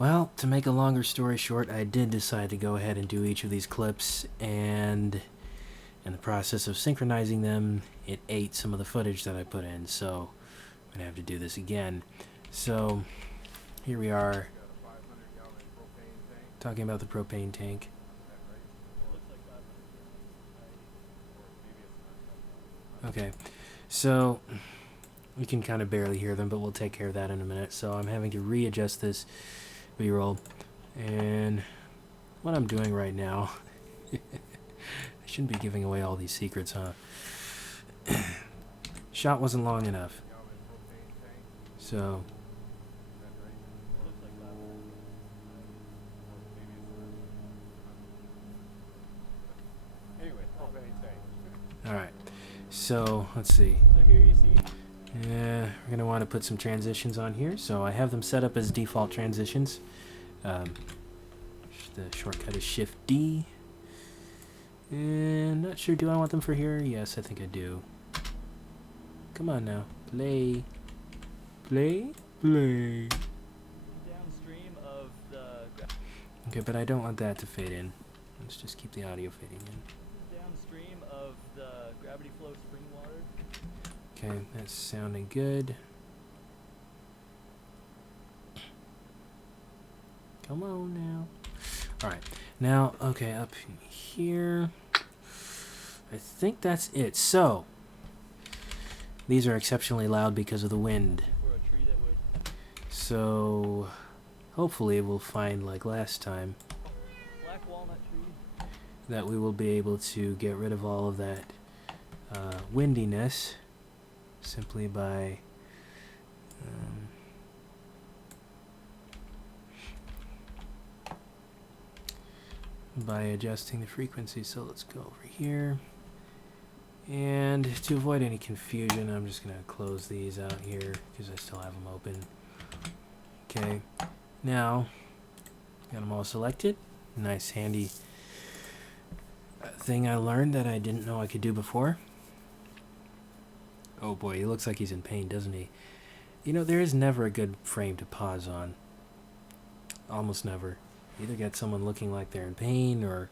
Well, to make a longer story short, I did decide to go ahead and do each of these clips, and in the process of synchronizing them, it ate some of the footage that I put in, so I'm going to have to do this again. So, here we are, talking about the propane tank. Okay, so you can kind of barely hear them, but we'll take care of that in a minute. So I'm having to readjust this B-roll, and what I'm doing right now, I shouldn't be giving away all these secrets, huh? Shot wasn't long enough, so alright, so let's see. Yeah, we're going to want to put some transitions on here. So I have them set up as default transitions. The shortcut is Shift D. And not sure, do I want them for here? Yes, I think I do. Come on now. Play. Play. Play. Downstream of the Okay, but I don't want that to fade in. Let's just keep the audio fading in. downstream of the gravity flow spring water. Okay, that's sounding good. Come on now. Alright, now, okay, up here. I think that's it. So, these are exceptionally loud because of the wind. For a tree that would So, hopefully we'll find, like last time, black walnut tree. that we will be able to get rid of all of that windiness simply by adjusting the frequency. So let's go over here, and to avoid any confusion, I'm just going to close these out here because I still have them open. Okay, now got them all selected. Nice handy thing I learned that I didn't know I could do before. Oh boy, he looks like he's in pain, doesn't he? You know, there is never a good frame to pause on. Almost never. You either get someone looking like they're in pain, or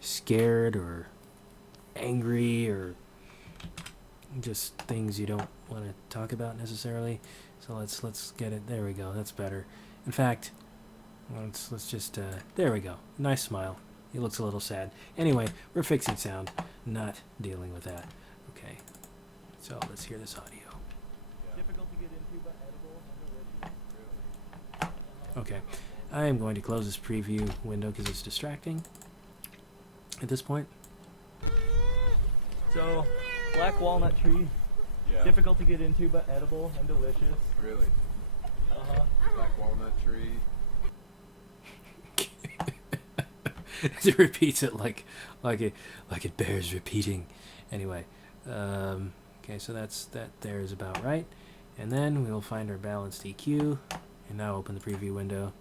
scared, or angry, or just things you don't want to talk about necessarily. So let's get it. There we go. That's better. In fact, let's just there we go. Nice smile. He looks a little sad. Anyway, we're fixing sound, not dealing with that. Okay. So let's hear this audio. Difficult to get into, but edible. Okay. I am going to close this preview window because it's distracting at this point. So, black walnut tree. Yeah. Difficult to get into, but edible and delicious. Really? Uh-huh. Black walnut tree. It repeats it like it bears repeating. Anyway, okay, so that there is about right. And then we will find our balanced EQ, and now open the preview window.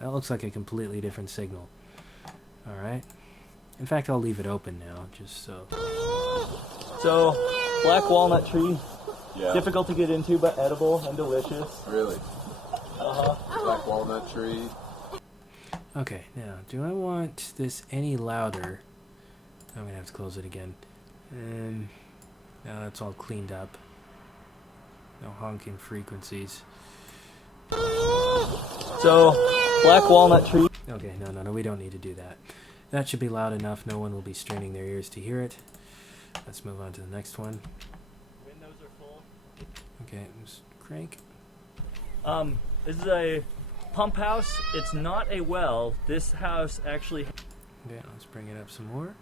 That looks like a completely different signal. All right. In fact, I'll leave it open now, just so. So, black walnut tree. Yeah. Difficult to get into, but edible and delicious. Really? Uh-huh. Black walnut tree. Okay, now, do I want this any louder? I'm gonna have to close it again. And now that's all cleaned up. No honking frequencies. So, black walnut tree. Okay, no, we don't need to do that. That should be loud enough. No one will be straining their ears to hear it. Let's move on to the next one. Windows are full. Okay, just crank. This is a pump house. It's not a well. This house actually. Okay, let's bring it up some more.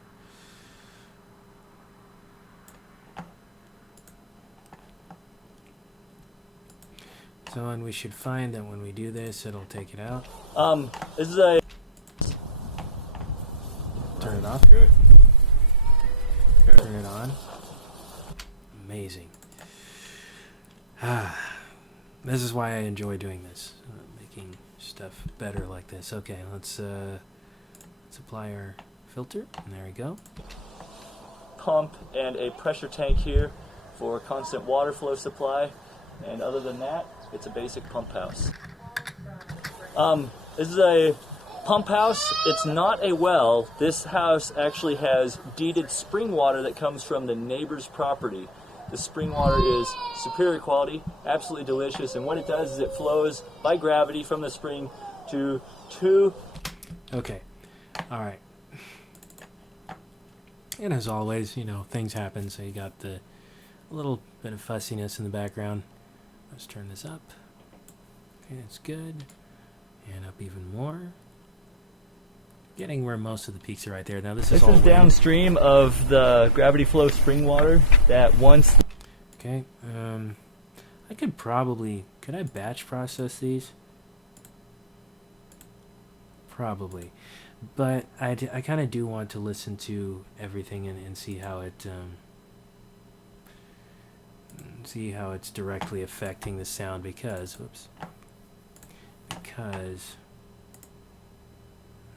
So, and we should find that when we do this, it'll take it out. This is a. Turn it off. Good. Turn it on. Amazing. This is why I enjoy doing this, making stuff better like this. Okay, let's apply our filter, and there we go. Pump and a pressure tank here for constant water flow supply. And other than that, it's a basic pump house. This is a pump house. It's not a well. This house actually has deeded spring water that comes from the neighbor's property. The spring water is superior quality, absolutely delicious, and what it does is it flows by gravity from the spring to two. Okay. All right. And as always, you know, things happen, so you got the little bit of fussiness in the background. Let's turn this up. Okay, that's good. And up even more. Getting where most of the peaks are right there. Now this is all This is wind. downstream of the gravity flow spring water that once. Okay. I could I batch process these? Probably. But I kind of do want to listen to everything and see how it's directly affecting the sound because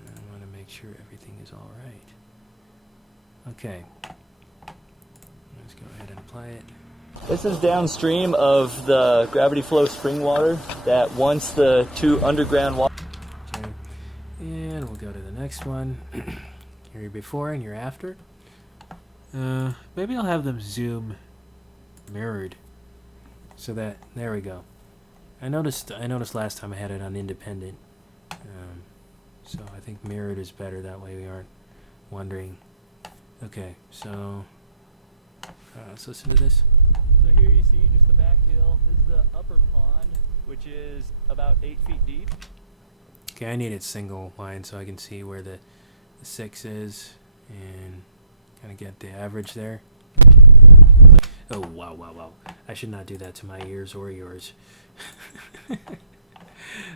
I want to make sure everything is all right. Okay. Let's go ahead and apply it. This is downstream of the gravity flow spring water that once the two underground water. Okay. And we'll go to the next one. Your before and your after. Maybe I'll have them zoom mirrored. So that, there we go. I noticed last time I had it on independent. So I think mirrored is better, that way we aren't wondering. Okay, so let's listen to this. So here you see just the back hill. This is the upper pond, which is about 8 feet deep. Okay, I need it single line so I can see where the 6 is and kind of get the average there. Oh, wow. I should not do that to my ears or yours.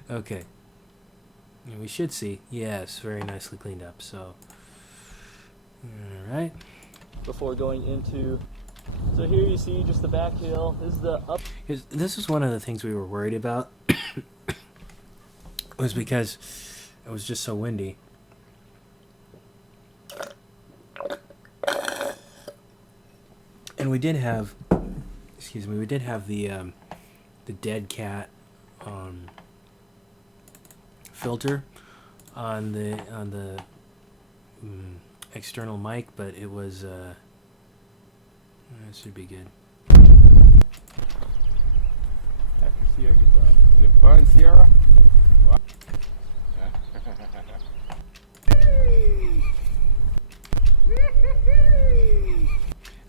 Okay. And we should see. Yes, very nicely cleaned up. So, alright. Before going into. So here you see just the back hill. This is the up. This is one of the things we were worried about. Was because it was just so windy. And we did have, the dead cat filter on the external mic, but it was that should be good. After Sierra gets off. Is it fun, Sierra?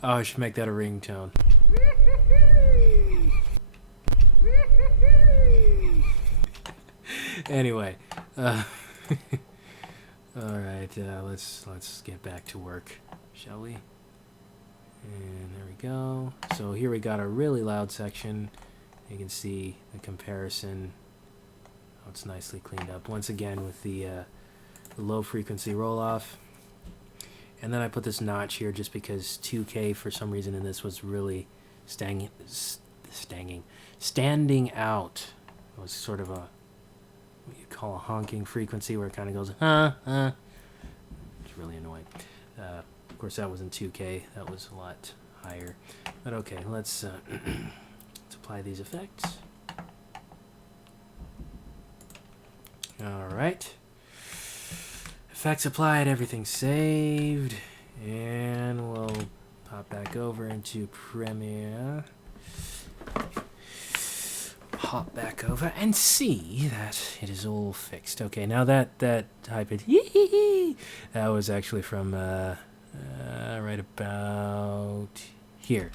Oh, I should make that a ringtone. Anyway, all right, let's get back to work, shall we? And there we go. So here we got a really loud section. You can see the comparison. Oh, it's nicely cleaned up once again with the low frequency roll off. And then I put this notch here just because 2K for some reason in this was really standing out. It was sort of a what you call a honking frequency where it kind of goes It's really annoying. Of course that wasn't 2K, that was a lot higher. But okay, let's apply these effects. Alright. Effects applied, everything saved. And we'll pop back over into Premiere. Hop back over and see that it is all fixed. Okay, now that type it that was actually from right about here.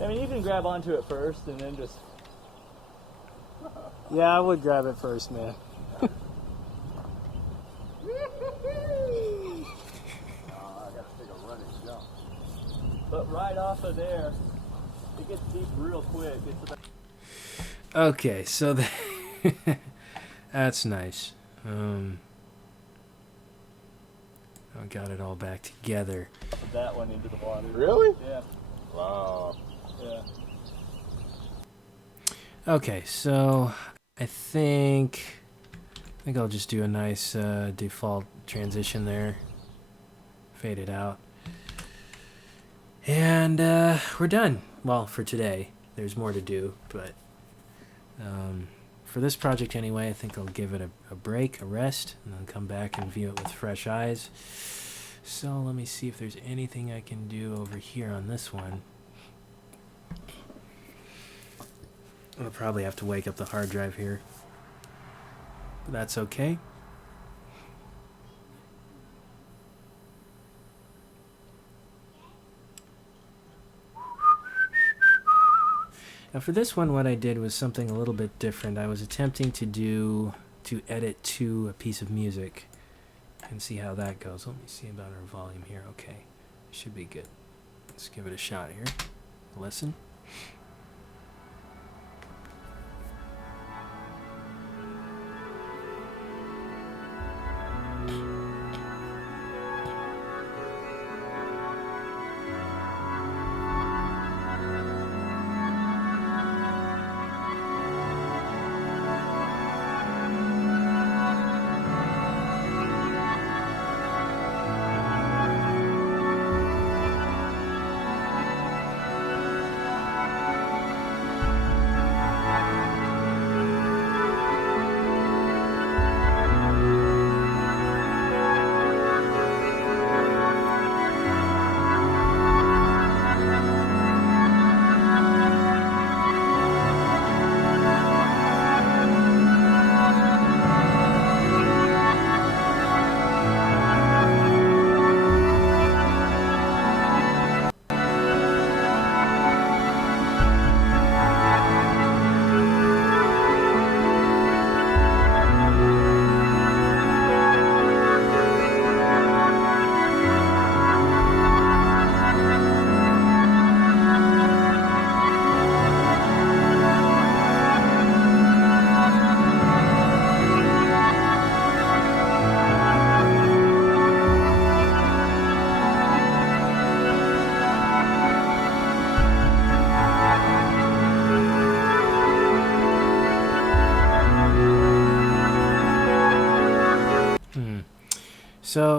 I mean, you can grab onto it first and then just. Yeah, I would grab it first, man. But right off of there, it gets deep real quick. It's about. Okay, so that's nice. I got it all back together. Put that one into the water. Really? Yeah. Wow. Yeah. Okay, so I think I'll just do a nice default transition there. Fade it out. And we're done. Well, for today. There's more to do, but For this project anyway, I think I'll give it a break, a rest, and then come back and view it with fresh eyes. So let me see if there's anything I can do over here on this one. I'll probably have to wake up the hard drive here, but that's okay. Now for this one, what I did was something a little bit different. I was attempting to edit to a piece of music and see how that goes. Let me see about our volume here. Okay, should be good. Let's give it a shot here. Listen.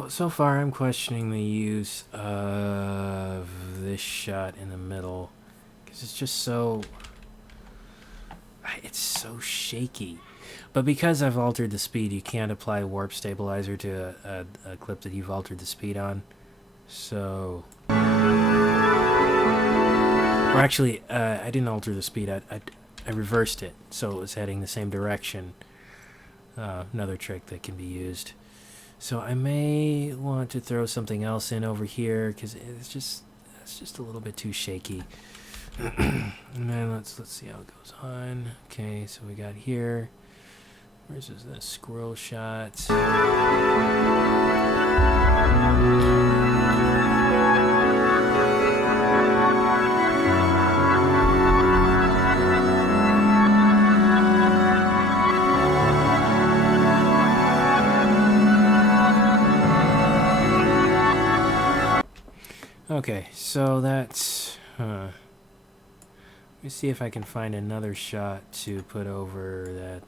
So far I'm questioning the use of this shot in the middle because it's just so shaky. But because I've altered the speed, you can't apply warp stabilizer to a clip that you've altered the speed on. So, or actually, I didn't alter the speed. I reversed it, so it was heading the same direction. Another trick that can be used. So I may want to throw something else in over here because it's just a little bit too shaky. And then let's see how it goes on. Okay, so we got here. Where's the squirrel shot? Okay, so that's... Let me see if I can find another shot to put over that,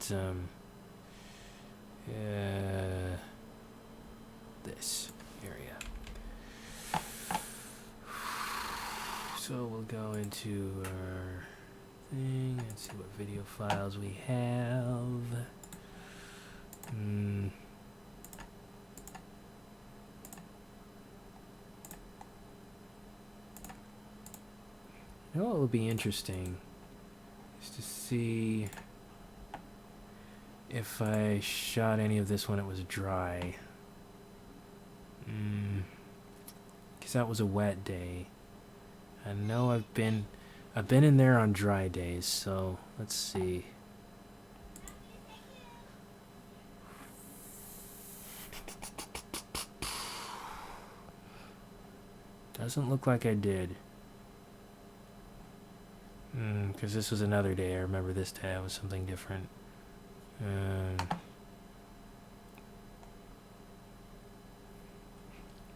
this area. So we'll go into our thing and see what video files we have. You know what would be interesting is to see if I shot any of this when it was dry. Because that was a wet day. I know I've been in there on dry days, so let's see. Doesn't look like I did. Because this was another day. I remember this day. It was something different.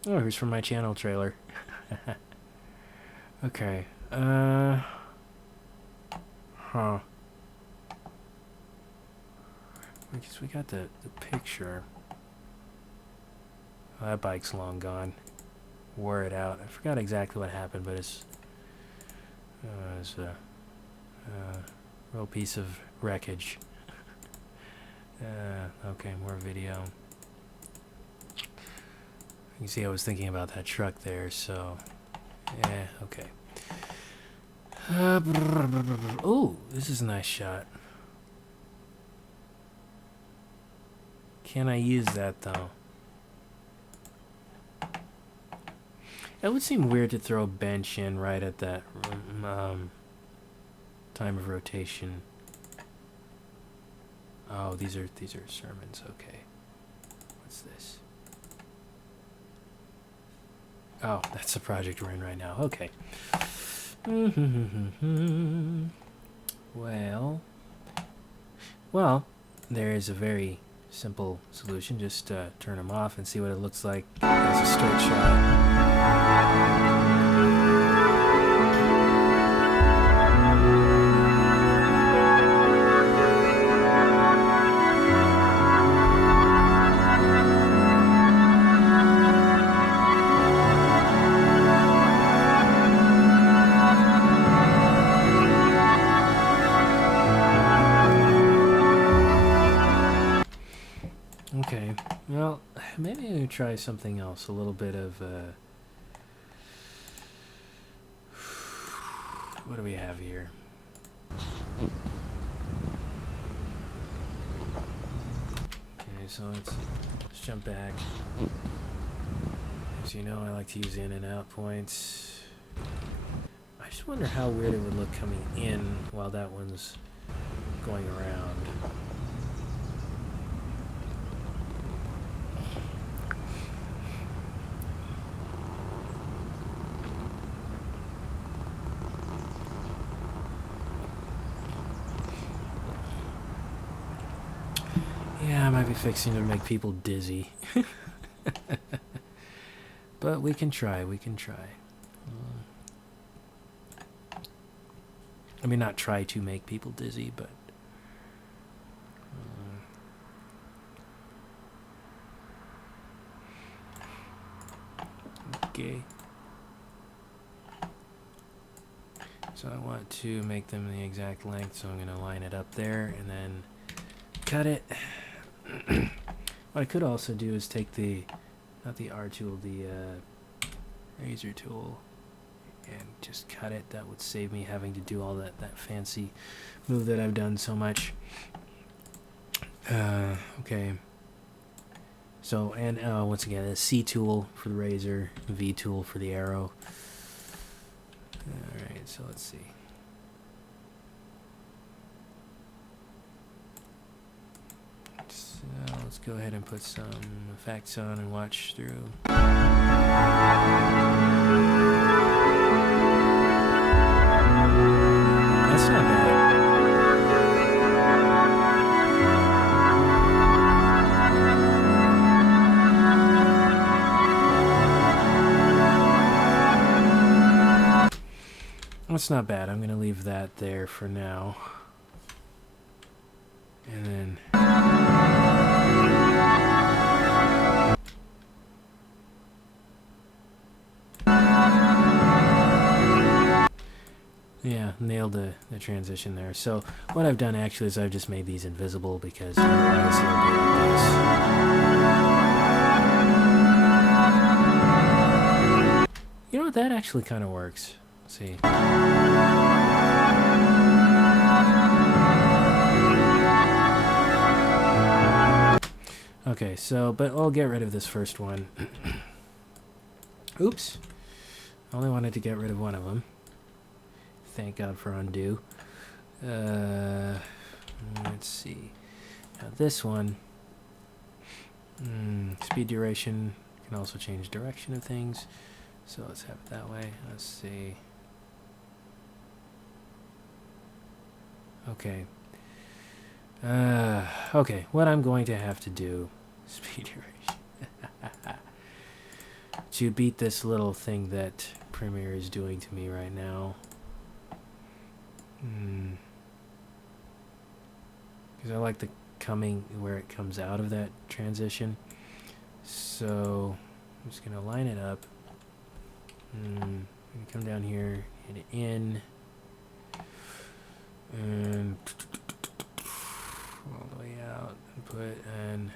Oh, here's from my channel trailer. Okay. Huh. I guess we got the picture. Oh, that bike's long gone. Wore it out. I forgot exactly what happened, but it's real piece of wreckage. Okay, more video. You can see I was thinking about that truck there, so... Yeah, okay. Oh, this is a nice shot. Can I use that, though? It would seem weird to throw a bench in right at that time of rotation. Oh, these are sermons. Okay. What's this? Oh, that's the project we're in right now. Okay. Well, there is a very simple solution. Just turn them off and see what it looks like as a straight shot. Okay, well, maybe we try something else. A little bit of, what do we have here? Okay, so let's jump back. As you know, I like to use in and out points. I just wonder how weird it would look coming in while that one's going around. Yeah, I might be fixing to make people dizzy. But we can try, we can try. I mean, not try to make people dizzy, but... okay. So I want to make them the exact length, so I'm going to line it up there and then cut it. What I could also do is take the, not the R tool, the razor tool, and just cut it. That would save me having to do all that fancy move that I've done so much. Okay. So, and once again, a C tool for the razor, V tool for the arrow. Alright, so let's see. So let's go ahead and put some effects on and watch through. That's not bad. That's not bad. I'm going to leave that there for now. And then... yeah, nailed the transition there. So what I've done actually is I've just made these invisible because otherwise they'll be like this. You know what? That actually kind of works. Let's see. Okay, so, but I'll get rid of this first one. Oops. I only wanted to get rid of one of them. Thank God for undo. Let's see. Now this one, speed duration, can also change direction of things. So let's have it that way. Let's see. Okay. Okay, what I'm going to have to do, speed duration, to beat this little thing that Premiere is doing to me right now. Because I like the coming where it comes out of that transition. So I'm just going to line it up. Come down here, hit it in. and all the way out and put an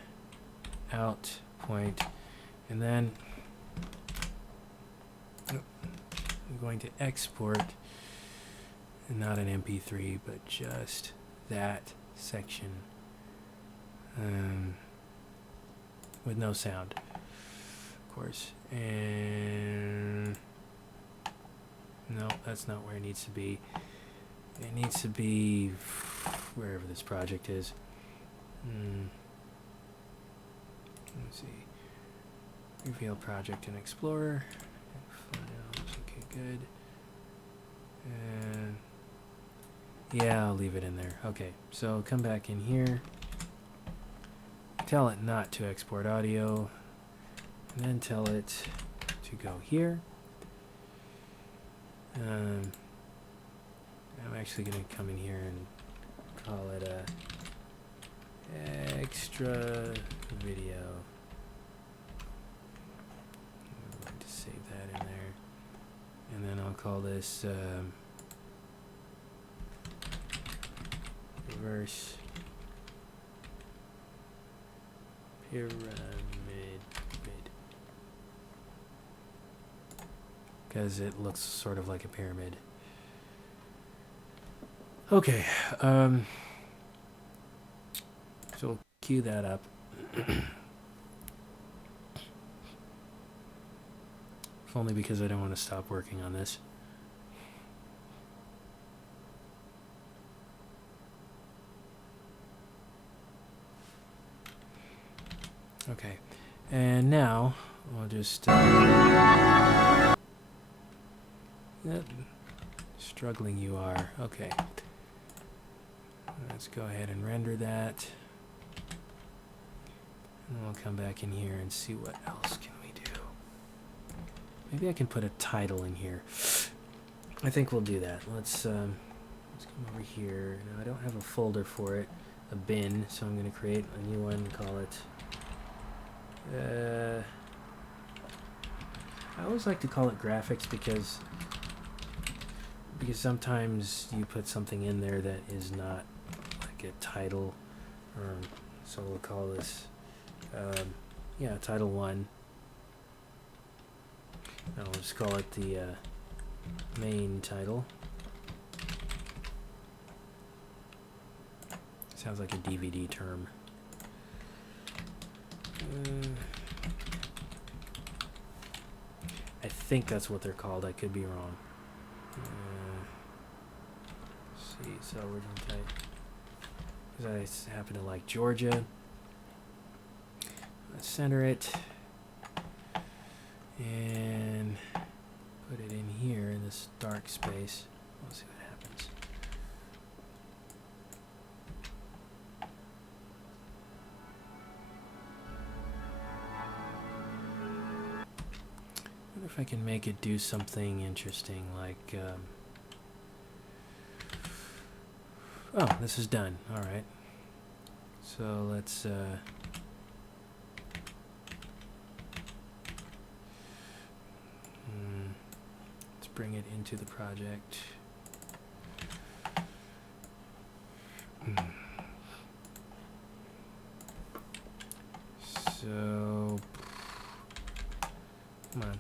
out point, and then I'm going to export not an MP3 but just that section with no sound, of course. And no, that's not where it needs to be. It needs to be wherever this project is. Let's see. Reveal project in Explorer. Files. Okay, good. And yeah, I'll leave it in there. Okay, so come back in here. Tell it not to export audio. And then tell it to go here. I'm actually going to come in here and call it a extra video. I'm going to save that in there. And then I'll call this reverse pyramid, because it looks sort of like a pyramid. Okay, so we'll cue that up. If only because I don't want to stop working on this. Okay, and now I'll just yep. Struggling you are. Okay. Let's go ahead and render that. And we'll come back in here and see what else can we do. Maybe I can put a title in here. I think we'll do that. Let's come over here. Now I don't have a folder for it, a bin, so I'm going to create a new one and call it I always like to call it graphics because sometimes you put something in there that is not like a title. So we'll call this yeah, title 1. And I'll just call it the main title. Sounds like a DVD term. I think that's what they're called. I could be wrong. Let's see, so original type. Because I happen to like Georgia. Let's center it. And put it in here in this dark space. We'll see what happens. I wonder if I can make it do something interesting, like oh, this is done. All right. So let's bring it into the project. So come on.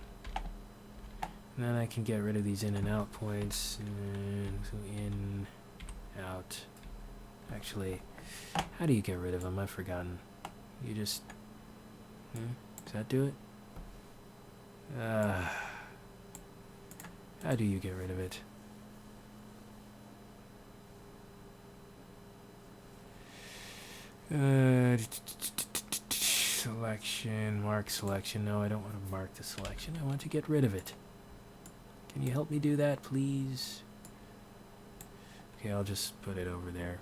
And then I can get rid of these in and out points. And so in, out. Actually, how do you get rid of them? I've forgotten. You just... does that do it? How do you get rid of it? Selection, mark selection. No, I don't want to mark the selection. I want to get rid of it. Can you help me do that, please? Okay, I'll just put it over there.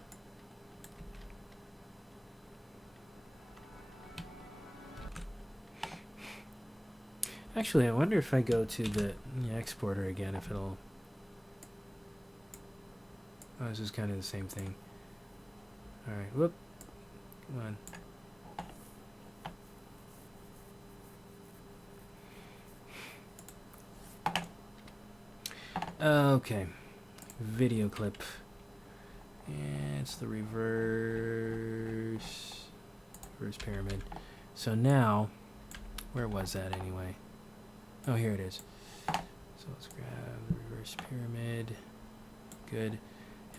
Actually, I wonder if I go to the exporter again, if it'll... Oh, this is kind of the same thing. Alright, whoop. Come on. Okay. Video clip. And it's the reverse pyramid. So now, where was that anyway? Oh, here it is. So let's grab the reverse pyramid. Good.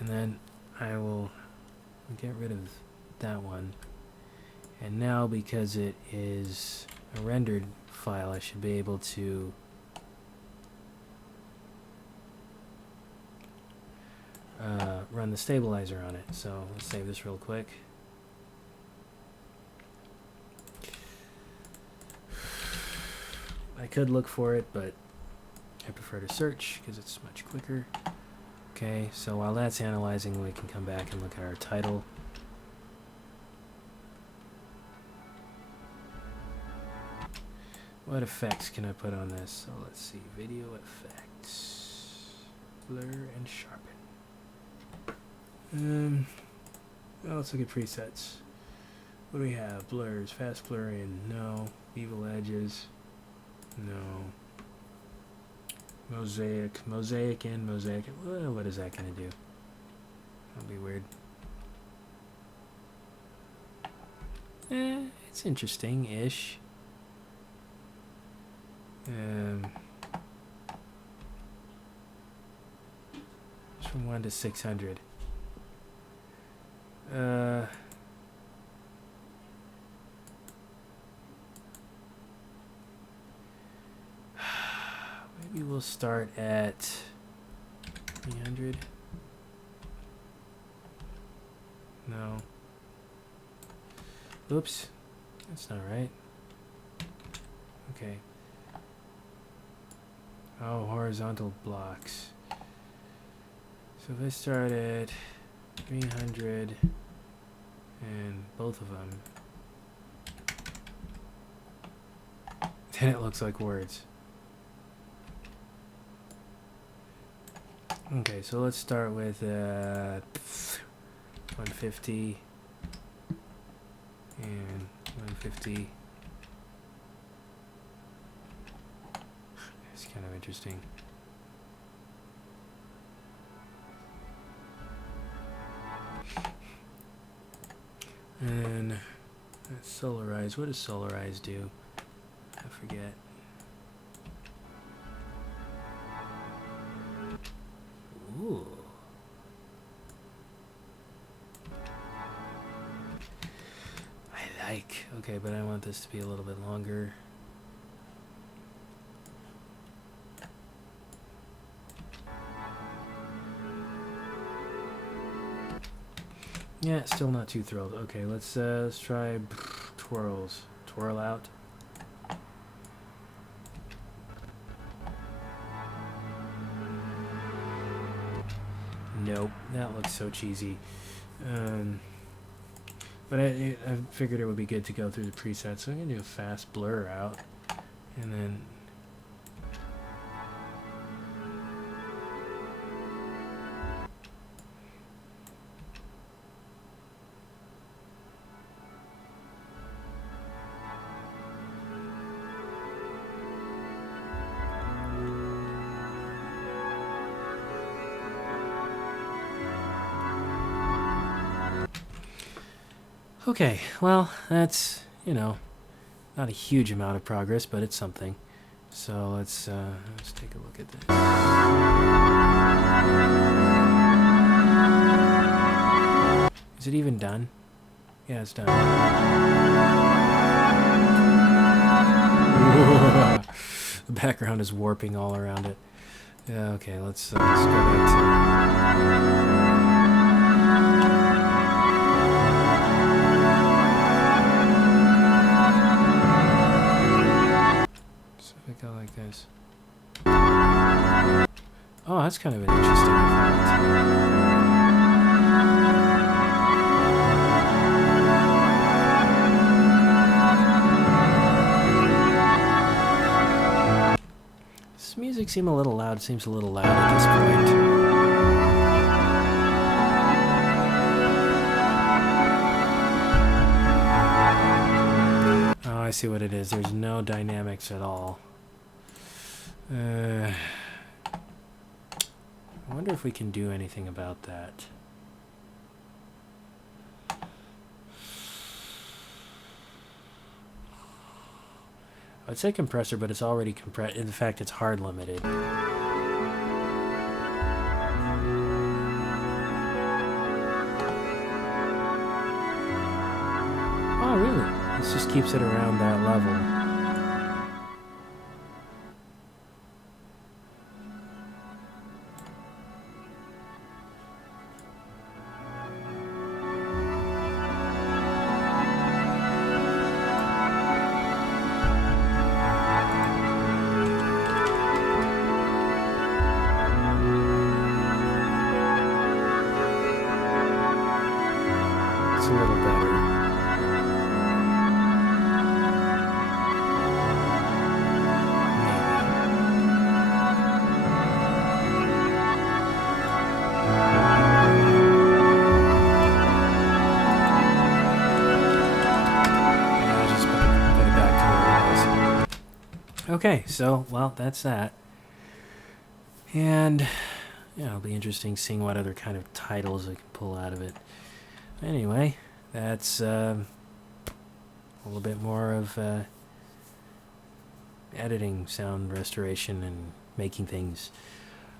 And then I will get rid of that one. And now, because it is a rendered file, I should be able to run the stabilizer on it. So let's save this real quick. I could look for it, but I prefer to search because it's much quicker. Okay, so while that's analyzing, we can come back and look at our title. What effects can I put on this? So let's see, video effects, blur and sharpen. Well, let's look at presets. What do we have? Blurs, fast blurring, no. Evil edges, no. Mosaic in, mosaic. Well, what is that gonna do? That'll be weird. It's interesting-ish. It's from 1 to 600. Maybe we'll start at 300. No. Oops. That's not right. Okay. Oh, horizontal blocks. So if I start at 300 and both of them, then it looks like words. Okay, so let's start with 150 and 150. It's kind of interesting. And solarize. What does solarize do? I forget. Ooh. I like. Okay, but I want this to be a little bit longer. Yeah, still not too thrilled. Okay, let's try twirls. Twirl out. Nope, that looks so cheesy. But I figured it would be good to go through the presets, so I'm gonna do a fast blur out, and then okay, well, that's, you know, not a huge amount of progress, but it's something. So let's take a look at this. Is it even done? Yeah, it's done. The background is warping all around it. Yeah, okay, let's go back to... Go like this. Oh, that's kind of an interesting effect. This music seems a little loud. Seems a little loud at this point. Oh, I see what it is. There's no dynamics at all. I wonder if we can do anything about that. I'd say compressor, but it's already compressed. In fact, it's hard limited. Oh, really? This just keeps it around that level. It's a little better. Yeah, just put it back to where it was. Okay, so, well, that's that. And, yeah, it'll be interesting seeing what other kind of titles I can pull out of it. Anyway, that's a little bit more of editing, sound restoration, and making things.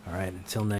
All right, until next